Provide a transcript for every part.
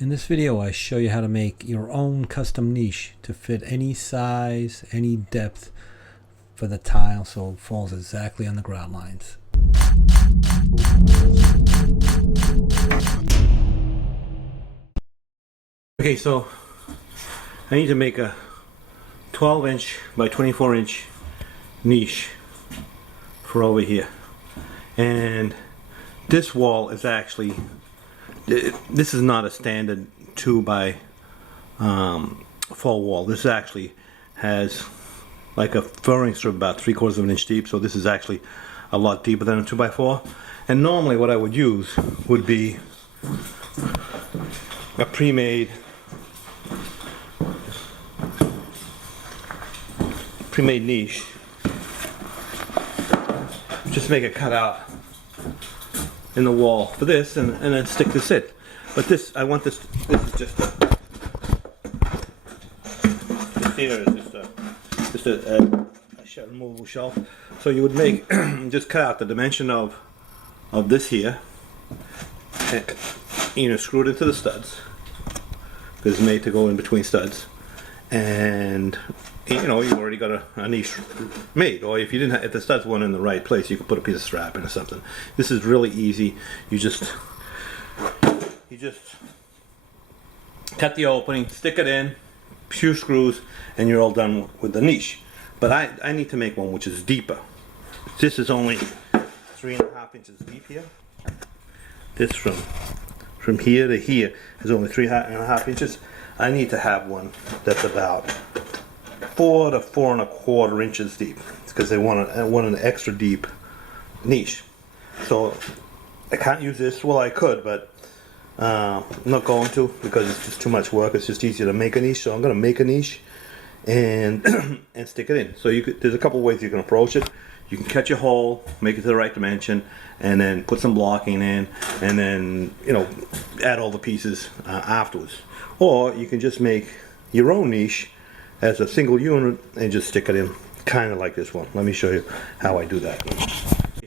In this video I show you how to make your own custom niche to fit any size, any depth for the tile so it falls exactly on the grout lines. Okay, so I need to make a 12-inch by 24-inch niche for over here. And this wall is actually, this is not a standard 2 by 4 wall. This actually has like a furring strip about 3/4 of an inch deep, so this is actually a lot deeper than a 2 by 4. And normally what I would use would be a pre-made niche. Just make a cutout in the wall for this, and then stick this in. But this, I want this is just a, this here is just a removable shelf. So you would make, just cut out the dimension of this here, and, screw it into the studs, because it's made to go in between studs. And you've already got a niche made, or if you didn't if the studs weren't in the right place, you could put a piece of strap in or something. This is really easy. You just cut the opening, stick it in, few screws, and you're all done with the niche. But I need to make one which is deeper. This is only 3.5 inches deep here. This from here to here is only 3.5 inches. I need to have one that's about 4 to 4.25 inches deep, because I want an extra deep niche. So I can't use this. Well, I could, but I'm not going to, because it's just too much work. It's just easier to make a niche. So I'm going to make a niche and and stick it in. So there's a couple ways you can approach it. You can cut your hole, make it to the right dimension, and then put some blocking in, and then add all the pieces afterwards. Or you can just make your own niche as a single unit and just stick it in, kind of like this one. Let me show you how I do that.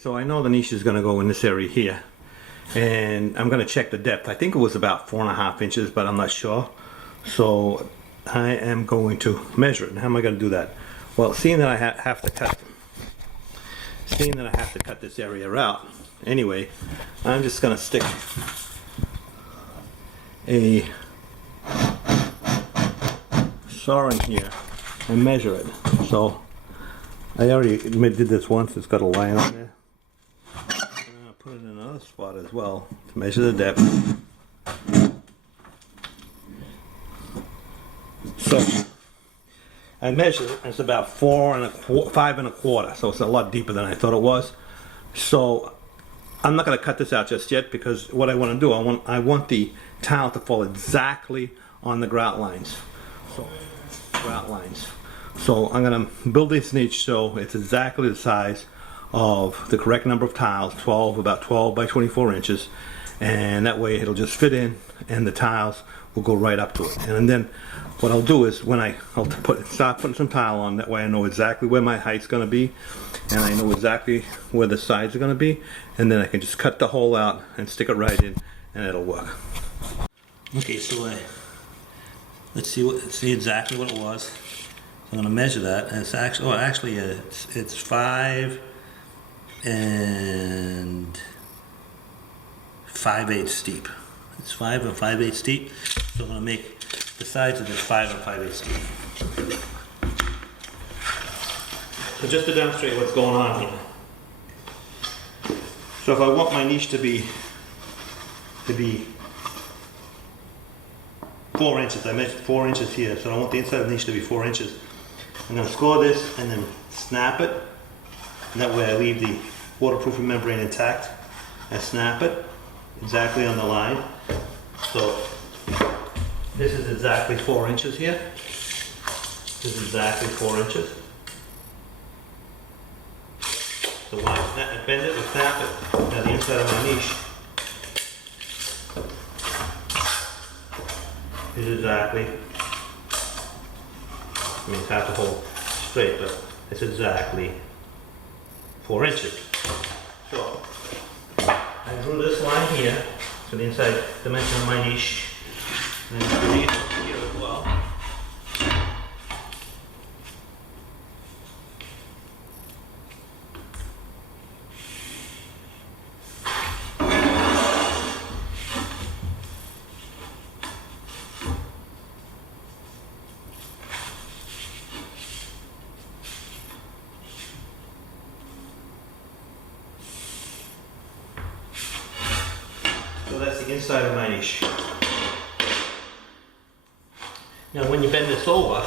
So I know the niche is going to go in this area here, and I'm going to check the depth. I think it was about 4.5 inches, but I'm not sure. So I am going to measure it. And how am I going to do that? Well, seeing that I have to cut this area out anyway, I'm just going to stick a saw in here and measure it. So I already did this once. It's got a line on there. And I'll put it in another spot as well to measure the depth. So I measured it. It's about 5.25. So it's a lot deeper than I thought it was. So I'm not going to cut this out just yet, because what I want to do, I want the tile to fall exactly on the grout lines. So I'm going to build this niche so it's exactly the size of the correct number of tiles, about 12 by 24 inches, and that way it'll just fit in and the tiles will go right up to it. And then what I'll do is I'll start putting some tile on, that way I know exactly where my height's going to be, and I know exactly where the sides are going to be, and then I can just cut the hole out and stick it right in, and it'll work. Okay, so let's see exactly what it was. I'm going to measure that, and it's actually, it's 5 5/8 deep. It's 5 5/8 deep. So I'm going to make the sides of this 5 5/8 deep. So just to demonstrate what's going on here. So if I want my niche to be 4 inches, I measured 4 inches here, so I want the inside of the niche to be 4 inches. I'm going to score this and then snap it, and that way I leave the waterproofing membrane intact. I snap it exactly on the line. So this is exactly 4 inches here. This is exactly 4 inches. So when I bend it and snap it, now the inside of my niche is exactly, it's half the hole straight, but it's exactly 4 inches. So I drew this line here, so the inside dimension of my niche And then underneath here as well. So that's the inside of my niche. Now when you bend this over,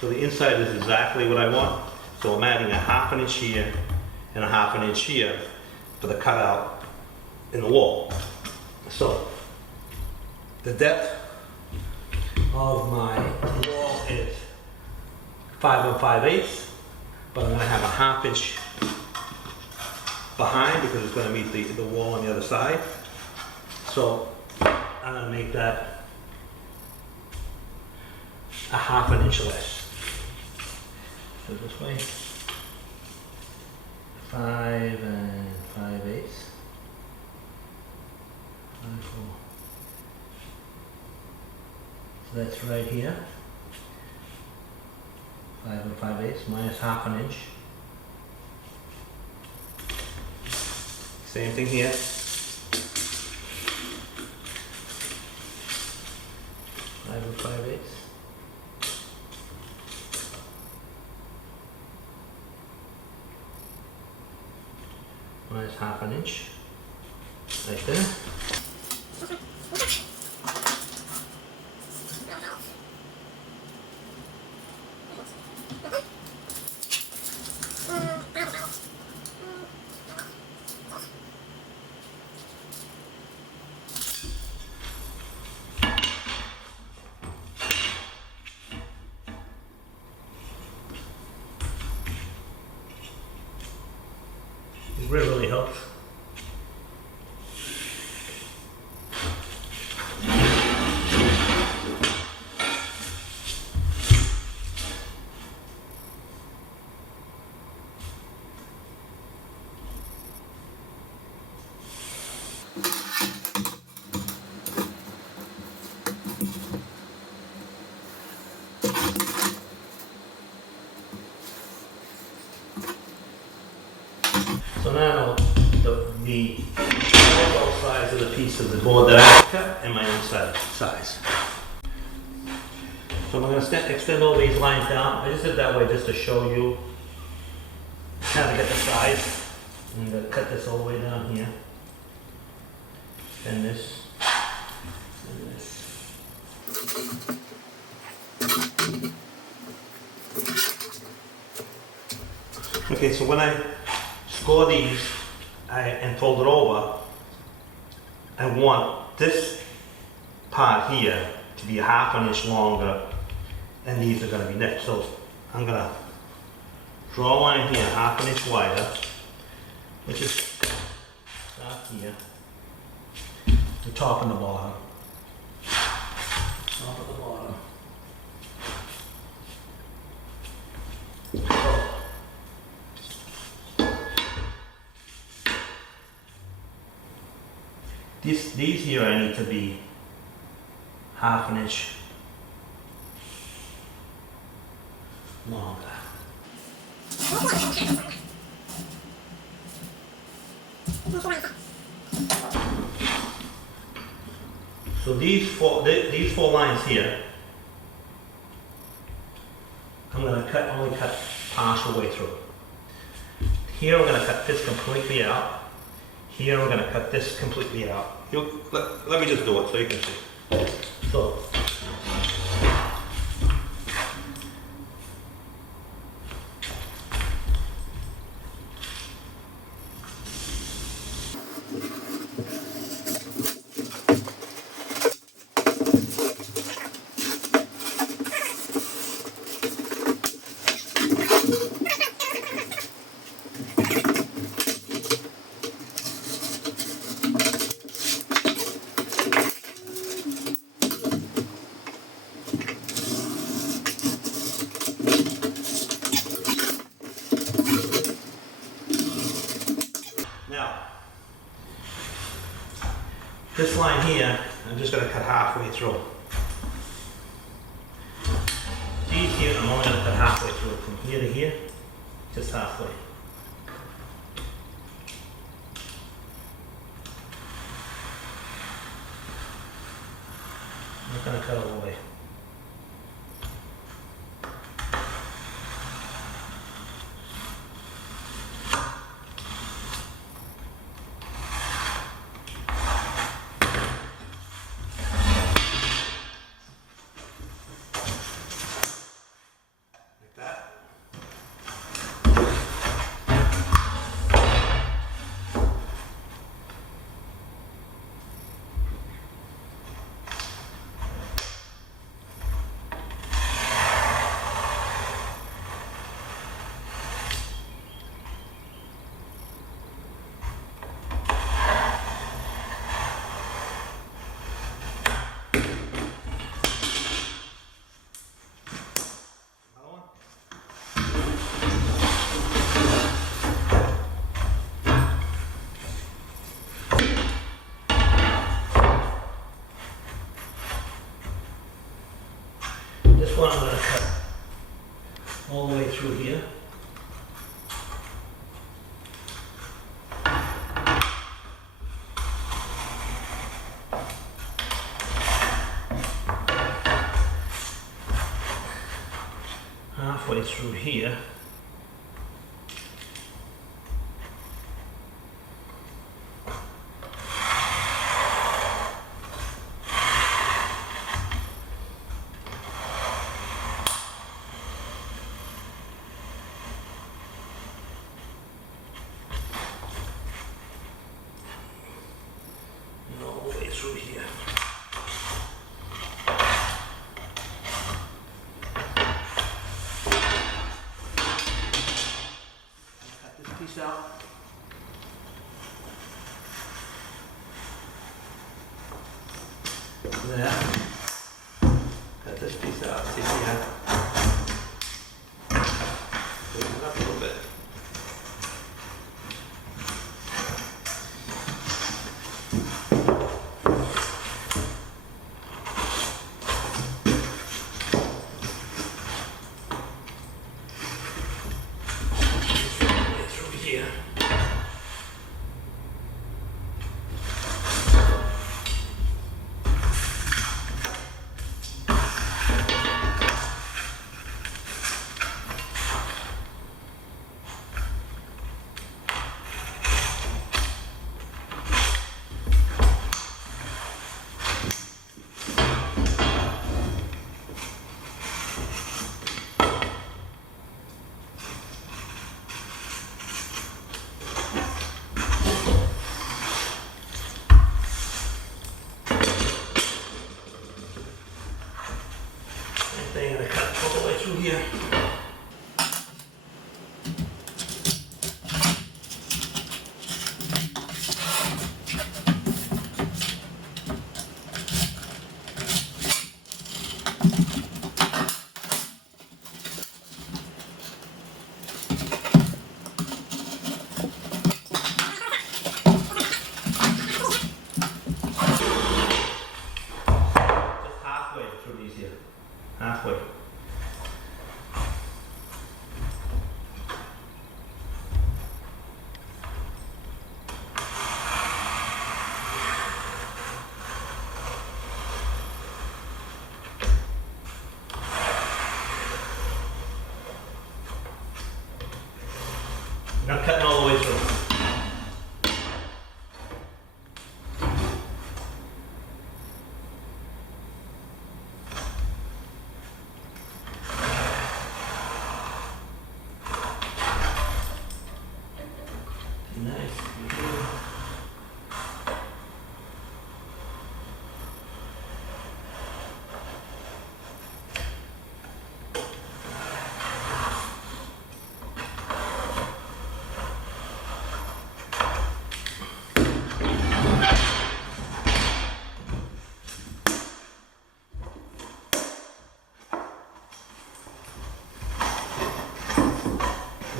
so the inside is exactly what I want. So I'm adding a 1/2 inch here and a 1/2 inch here for the cutout in the wall. So the depth of my wall is 5 5/8, but I'm going to have a 1/2 inch behind because it's going to meet the wall on the other side. So I'm going to make that a 1/2 inch less. So this way, 5 5/8. 5, 4. So that's right here. 5 5/8 minus 1/2 inch. Same thing here. 5 5/8. Minus 1/2 inch. Right there. It really helps. So now both sides of the piece of the board that I cut and my inside size. So I'm going to extend all these lines down. I just did that way just to show you how to get the size. I'm going to cut this all the way down here. And this. And this. Okay, so when I score these and fold it over, I want this part here to be 1/2 inch longer, and these are going to be next. So I'm going to draw a line here 1/2 inch wider, which is start here, the top and the bottom. Top and the bottom. These here I need to be 1/2 inch longer. So these four lines here, I'm going to only cut partial way through. Here we're going to cut this completely out. Here we're going to cut this completely out. Let me just do it so you can see. So, Now, this line here, I'm just going to cut halfway through. These here, I'm only going to cut halfway through, from here to here, just halfway. I'm not going to cut all the way. This one I'm going to cut all the way through here. Halfway through here. Through here. Cut this piece out. There. Cut this piece out. See here. Open it up a little bit. Thing and I cut all the way through here. Just halfway through these here. Halfway. Not cutting all the way through.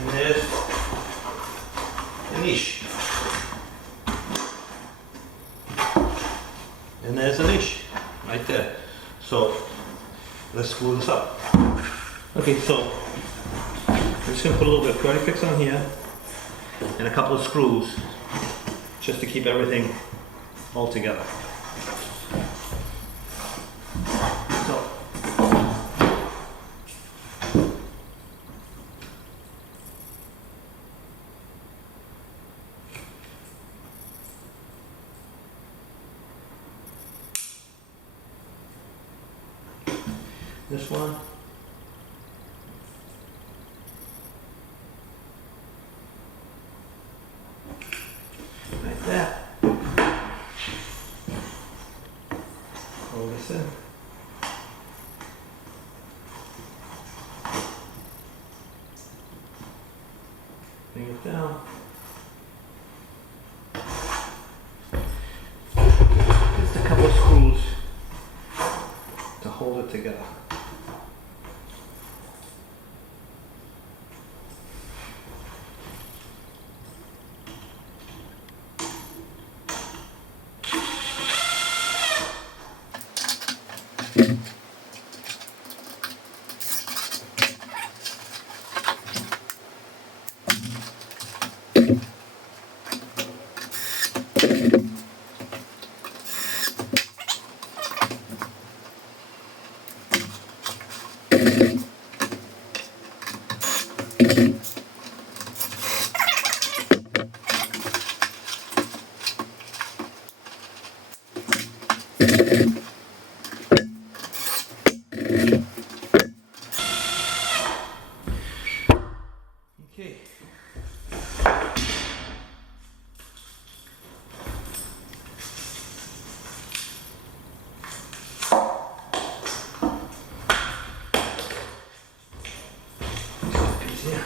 And there's the niche. And there's a niche right there. So let's screw this up. Okay, so I'm just gonna put a little bit of curdy fix on here and a couple of screws just to keep everything all together. So this one. Like that. Roll this in. Bring it down. Just a couple of screws to hold it together. Okay. Piece here.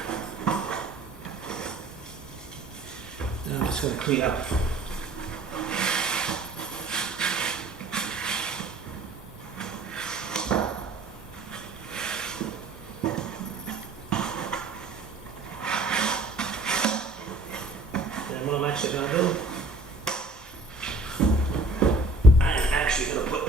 Now I'm just going to clean up. What I'm actually going to do, I'm actually going to put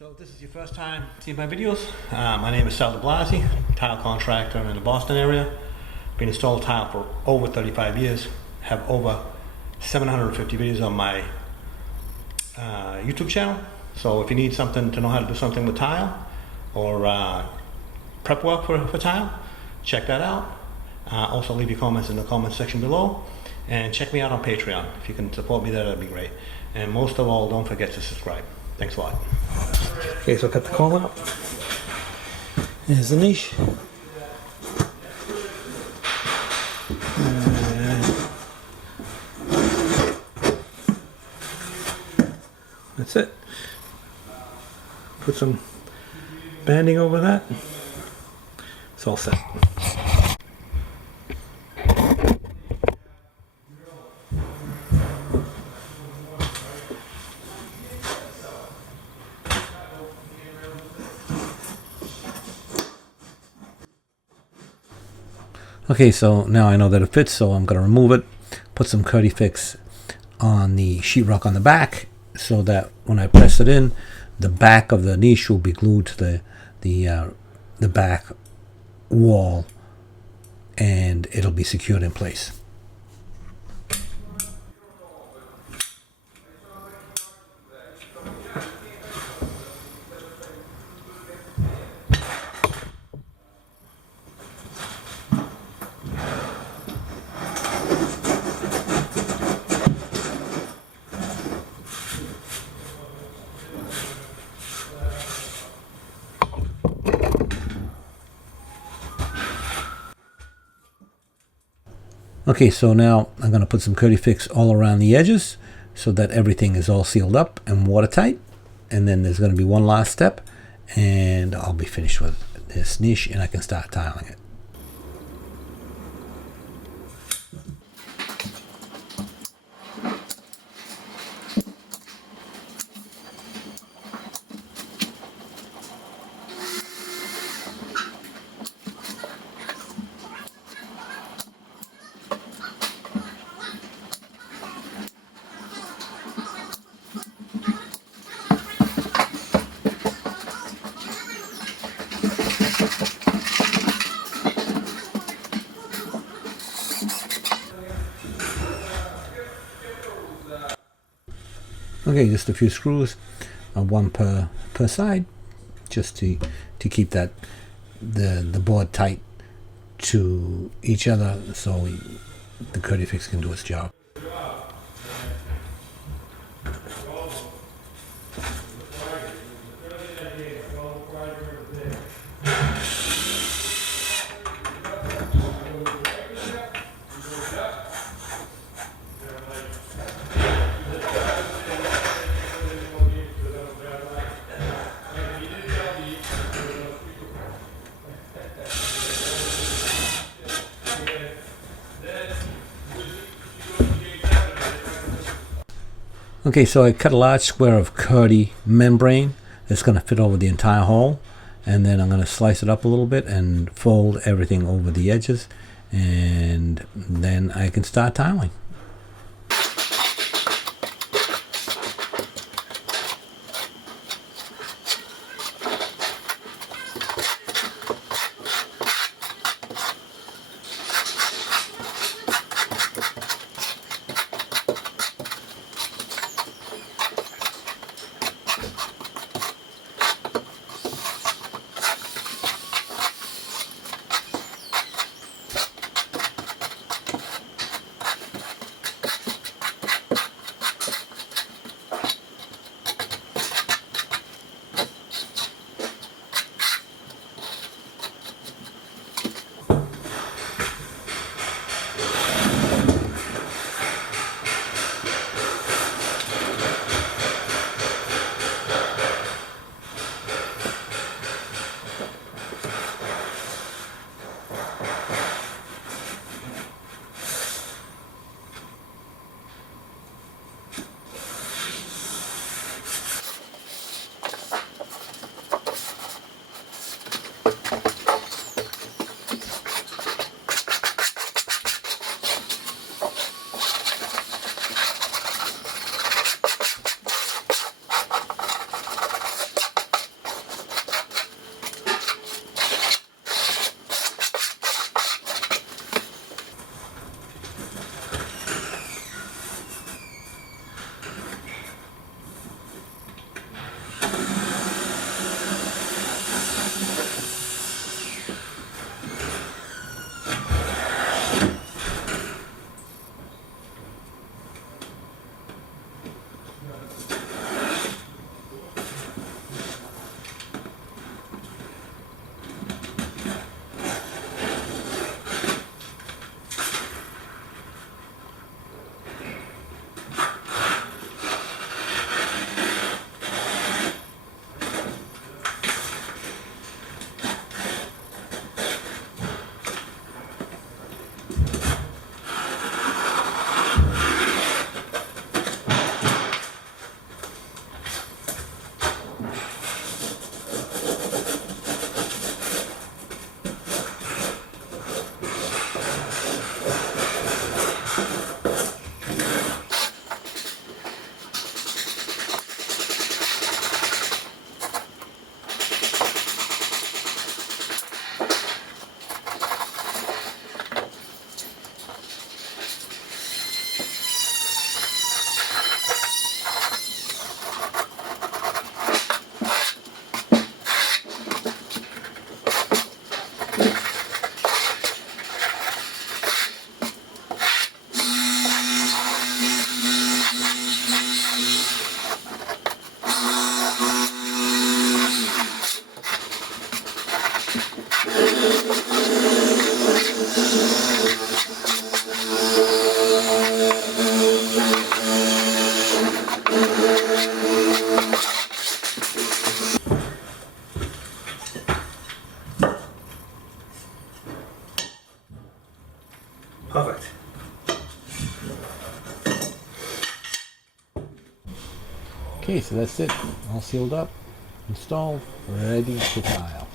So if this is your first time seeing my videos, my name is Sal DeBlasi, tile contractor in the Boston area. Been installing tile for over 35 years. Have over 750 videos on my YouTube channel. So if you need something to know how to do something with tile or prep work for tile, check that out. Also leave your comments in the comments section below, and check me out on Patreon. If you can support me there, that'd be great. And most of all, don't forget to subscribe. Thanks a lot. Okay, so cut the comb out. There's the niche. That's it. Put some banding over that. It's all set. Okay, so now I know that it fits, so I'm going to remove it, put some Kerdi Fix on the sheetrock on the back so that when I press it in, the back of the niche will be glued to the back wall, and it'll be secured in place. Okay, so now I'm going to put some Kerdi Fix all around the edges so that everything is all sealed up and watertight. And then there's going to be one last step, and I'll be finished with this niche and I can start tiling it. Okay, just a few screws, one per side, just to keep that the board tight to each other, so the Kerdi Fix can do its job. Okay, so I cut a large square of Kerdi membrane that's going to fit over the entire hole, and then I'm going to slice it up a little bit and fold everything over the edges, and then I can start tiling. Okay, so that's it. All sealed up, installed, ready to tile.